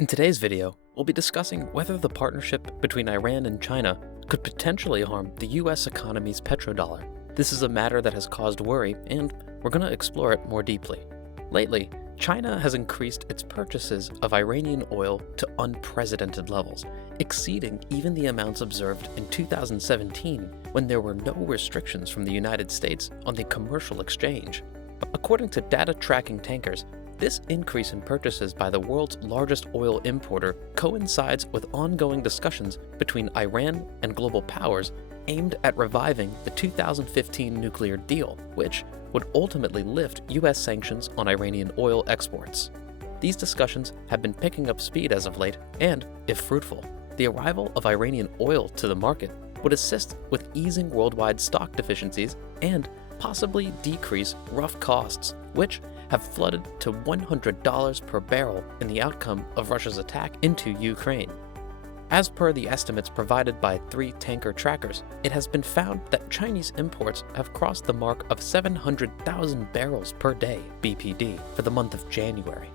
In today's video, we'll be discussing whether the partnership between Iran and China could potentially harm the US economy's petrodollar. This is a matter that has caused worry, and we're going to explore it more deeply. Lately, China has increased its purchases of Iranian oil to unprecedented levels, exceeding even the amounts observed in 2017 when there were no restrictions from the United States on the commercial exchange. According to data tracking tankers, this increase in purchases by the world's largest oil importer coincides with ongoing discussions between Iran and global powers aimed at reviving the 2015 nuclear deal, which would ultimately lift US sanctions on Iranian oil exports. These discussions have been picking up speed as of late, and, if fruitful, the arrival of Iranian oil to the market would assist with easing worldwide stock deficiencies and possibly decrease rough costs, which have flooded to $100 per barrel in the outcome of Russia's attack into Ukraine. As per the estimates provided by 3 tanker trackers, it has been found that Chinese imports have crossed the mark of 700,000 barrels per day (BPD) for the month of January.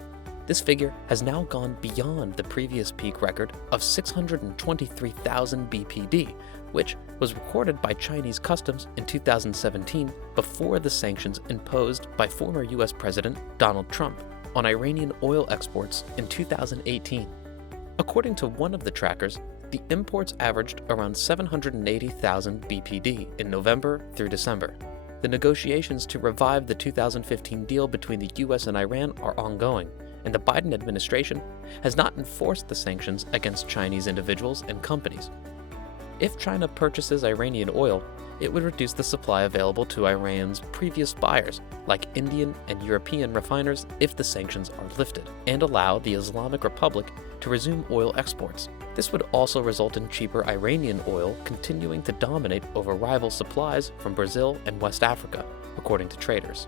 This figure has now gone beyond the previous peak record of 623,000 BPD, which was recorded by Chinese customs in 2017 before the sanctions imposed by former US President Donald Trump on Iranian oil exports in 2018. According to one of the trackers, the imports averaged around 780,000 BPD in November through December. The negotiations to revive the 2015 deal between the US and Iran are ongoing, and the Biden administration has not enforced the sanctions against Chinese individuals and companies. If China purchases Iranian oil, it would reduce the supply available to Iran's previous buyers, like Indian and European refiners, if the sanctions are lifted, and allow the Islamic Republic to resume oil exports. This would also result in cheaper Iranian oil continuing to dominate over rival supplies from Brazil and West Africa, according to traders.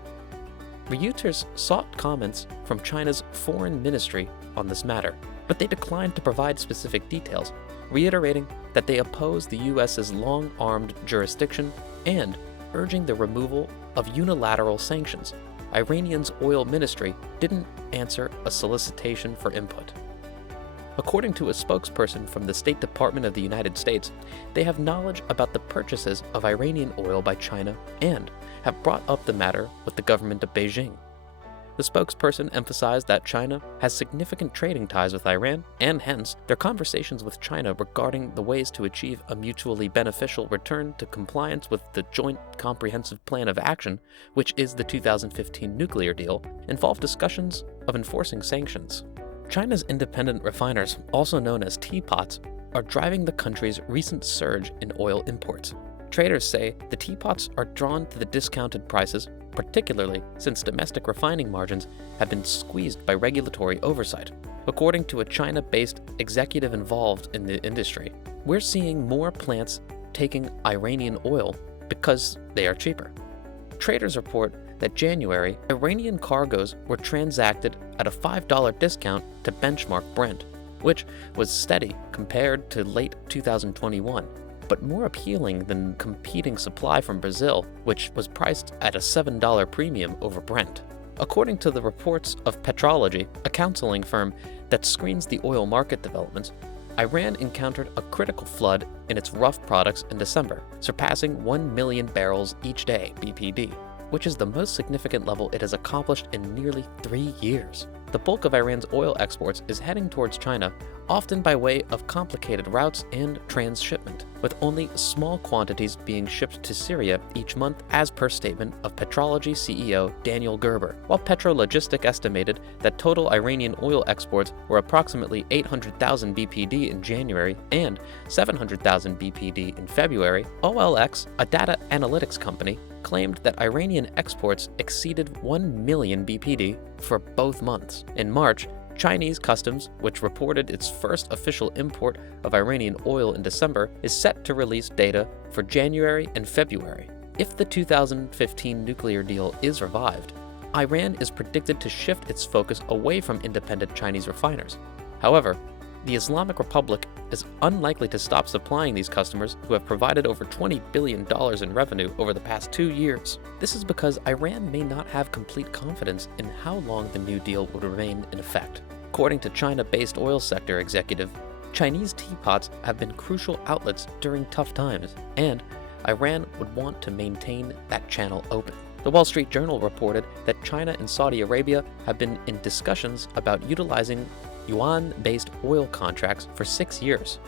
Reuters sought comments from China's foreign ministry on this matter, but they declined to provide specific details, reiterating that they oppose the US's long-armed jurisdiction and urging the removal of unilateral sanctions. Iranian's oil ministry didn't answer a solicitation for input. According to a spokesperson from the State Department of the United States, they have knowledge about the purchases of Iranian oil by China and have brought up the matter with the government of Beijing. The spokesperson emphasized that China has significant trading ties with Iran, and hence, their conversations with China regarding the ways to achieve a mutually beneficial return to compliance with the Joint Comprehensive Plan of Action, which is the 2015 nuclear deal, involve discussions of enforcing sanctions. China's independent refiners, also known as teapots, are driving the country's recent surge in oil imports. Traders say the teapots are drawn to the discounted prices, particularly since domestic refining margins have been squeezed by regulatory oversight. According to a China-based executive involved in the industry, we're seeing more plants taking Iranian oil because they are cheaper. Traders report that January, Iranian cargoes were transacted at a $5 discount to benchmark Brent, which was steady compared to late 2021. But more appealing than competing supply from Brazil, which was priced at a $7 premium over Brent. According to the reports of Petrology, a counseling firm that screens the oil market developments, Iran encountered a critical flood in its rough products in December, surpassing 1 million barrels each day (BPD), which is the most significant level it has accomplished in nearly 3 years. The bulk of Iran's oil exports is heading towards China, often by way of complicated routes and transshipment, with only small quantities being shipped to Syria each month, as per statement of Petrology CEO Daniel Gerber, while Petrologistic estimated that total Iranian oil exports were approximately 800,000 BPD in January and 700,000 BPD in February. OLX, a data analytics company, claimed that Iranian exports exceeded 1 million BPD for both months. In March, Chinese customs, which reported its first official import of Iranian oil in December, is set to release data for January and February. If the 2015 nuclear deal is revived, Iran is predicted to shift its focus away from independent Chinese refiners. However, the Islamic Republic is unlikely to stop supplying these customers who have provided over $20 billion in revenue over the past 2 years. This is because Iran may not have complete confidence in how long the new deal would remain in effect. According to China-based oil sector executive, Chinese teapots have been crucial outlets during tough times, and Iran would want to maintain that channel open. The Wall Street Journal reported that China and Saudi Arabia have been in discussions about utilizing yuan-based oil contracts for 6 years.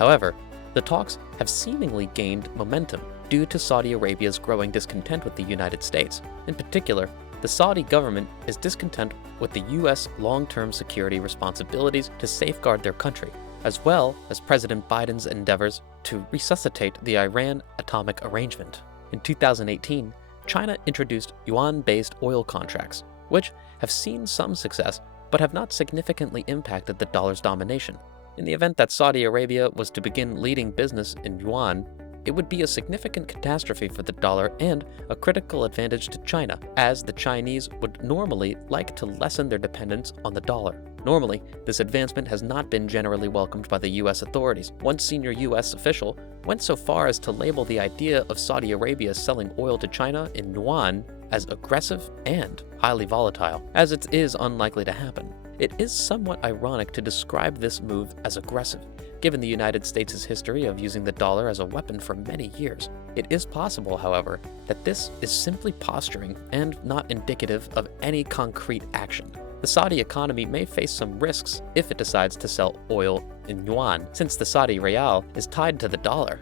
However, the talks have seemingly gained momentum due to Saudi Arabia's growing discontent with the United States. In particular, the Saudi government is discontent with the U.S. long-term security responsibilities to safeguard their country, as well as President Biden's endeavors to resuscitate the Iran atomic arrangement. In 2018, China introduced yuan-based oil contracts, which have seen some success but have not significantly impacted the dollar's domination. In the event that Saudi Arabia was to begin leading business in yuan, it would be a significant catastrophe for the dollar and a critical advantage to China, as the Chinese would normally like to lessen their dependence on the dollar. Normally, this advancement has not been generally welcomed by the U.S. authorities. One senior U.S. official went so far as to label the idea of Saudi Arabia selling oil to China in yuan as aggressive and highly volatile, as it is unlikely to happen. It is somewhat ironic to describe this move as aggressive, given the United States' history of using the dollar as a weapon for many years. It is possible, however, that this is simply posturing and not indicative of any concrete action. The Saudi economy may face some risks if it decides to sell oil in yuan, since the Saudi rial is tied to the dollar.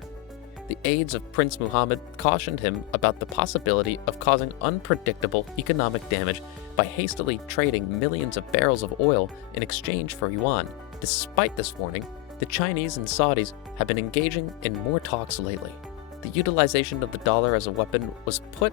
The aides of Prince Mohammed cautioned him about the possibility of causing unpredictable economic damage by hastily trading millions of barrels of oil in exchange for yuan. Despite this warning, the Chinese and Saudis have been engaging in more talks lately. The utilization of the dollar as a weapon was put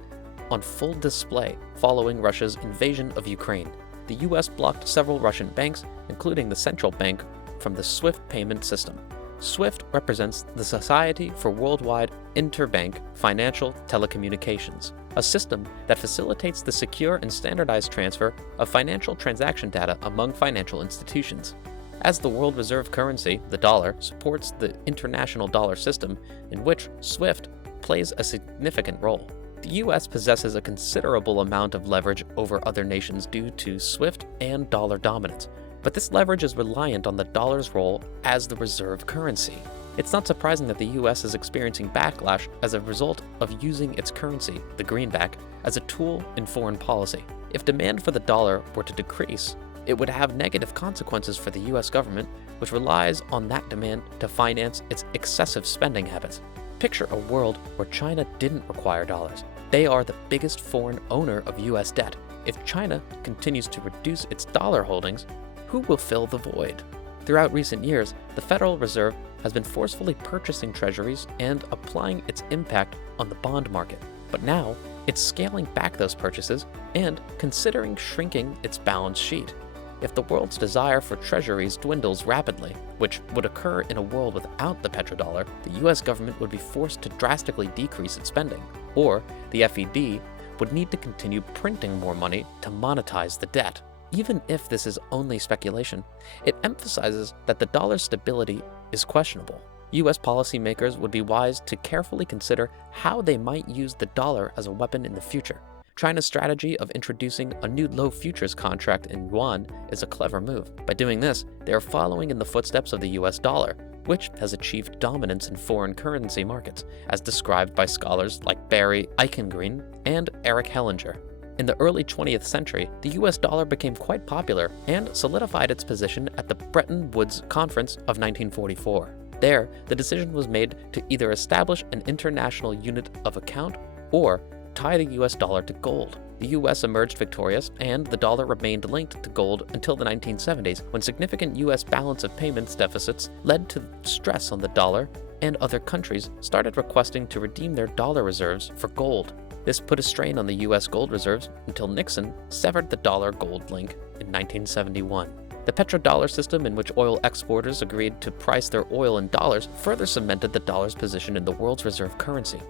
on full display following Russia's invasion of Ukraine. The U.S. blocked several Russian banks, including the central bank, from the SWIFT payment system. SWIFT represents the Society for Worldwide Interbank Financial Telecommunications, a system that facilitates the secure and standardized transfer of financial transaction data among financial institutions. As the world reserve currency, the dollar supports the international dollar system, in which SWIFT plays a significant role. The U.S. possesses a considerable amount of leverage over other nations due to SWIFT and dollar dominance, but this leverage is reliant on the dollar's role as the reserve currency. It's not surprising that the U.S. is experiencing backlash as a result of using its currency, the greenback, as a tool in foreign policy. If demand for the dollar were to decrease, it would have negative consequences for the U.S. government, which relies on that demand to finance its excessive spending habits. Picture a world where China didn't require dollars. They are the biggest foreign owner of U.S. debt. If China continues to reduce its dollar holdings, who will fill the void? Throughout recent years, the Federal Reserve has been forcefully purchasing treasuries and applying its impact on the bond market. But now, it's scaling back those purchases and considering shrinking its balance sheet. If the world's desire for treasuries dwindles rapidly, which would occur in a world without the petrodollar, the U.S. government would be forced to drastically decrease its spending, or the FED would need to continue printing more money to monetize the debt. Even if this is only speculation, it emphasizes that the dollar's stability is questionable. U.S. policymakers would be wise to carefully consider how they might use the dollar as a weapon in the future. China's strategy of introducing a new low futures contract in yuan is a clever move. By doing this, they are following in the footsteps of the U.S. dollar, which has achieved dominance in foreign currency markets, as described by scholars like Barry Eichengreen and Eric Hellinger. In the early 20th century, the US dollar became quite popular and solidified its position at the Bretton Woods Conference of 1944. There, the decision was made to either establish an international unit of account or tie the US dollar to gold. The US emerged victorious, and the dollar remained linked to gold until the 1970s, when significant US balance of payments deficits led to stress on the dollar, and other countries started requesting to redeem their dollar reserves for gold. This put a strain on the U.S. gold reserves until Nixon severed the dollar-gold link in 1971. The petrodollar system, in which oil exporters agreed to price their oil in dollars, further cemented the dollar's position in the world's reserve currency.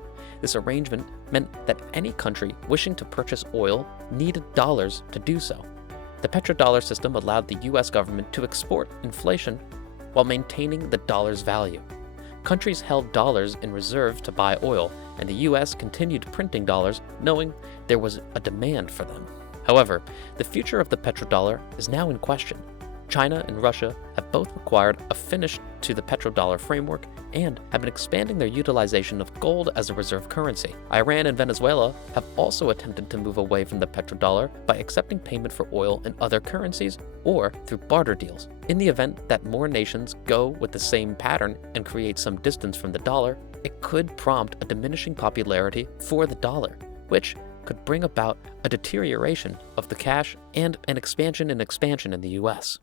This arrangement meant that any country wishing to purchase oil needed dollars to do so. The petrodollar system allowed the U.S. government to export inflation while maintaining the dollar's value. Countries held dollars in reserve to buy oil, and the U.S. continued printing dollars, knowing there was a demand for them. However, the future of the petrodollar is now in question. China and Russia have both required a finish to the petrodollar framework and have been expanding their utilization of gold as a reserve currency. Iran and Venezuela have also attempted to move away from the petrodollar by accepting payment for oil in other currencies or through barter deals. In the event that more nations go with the same pattern and create some distance from the dollar, it could prompt a diminishing popularity for the dollar, which could bring about a deterioration of the cash and an expansion in the US.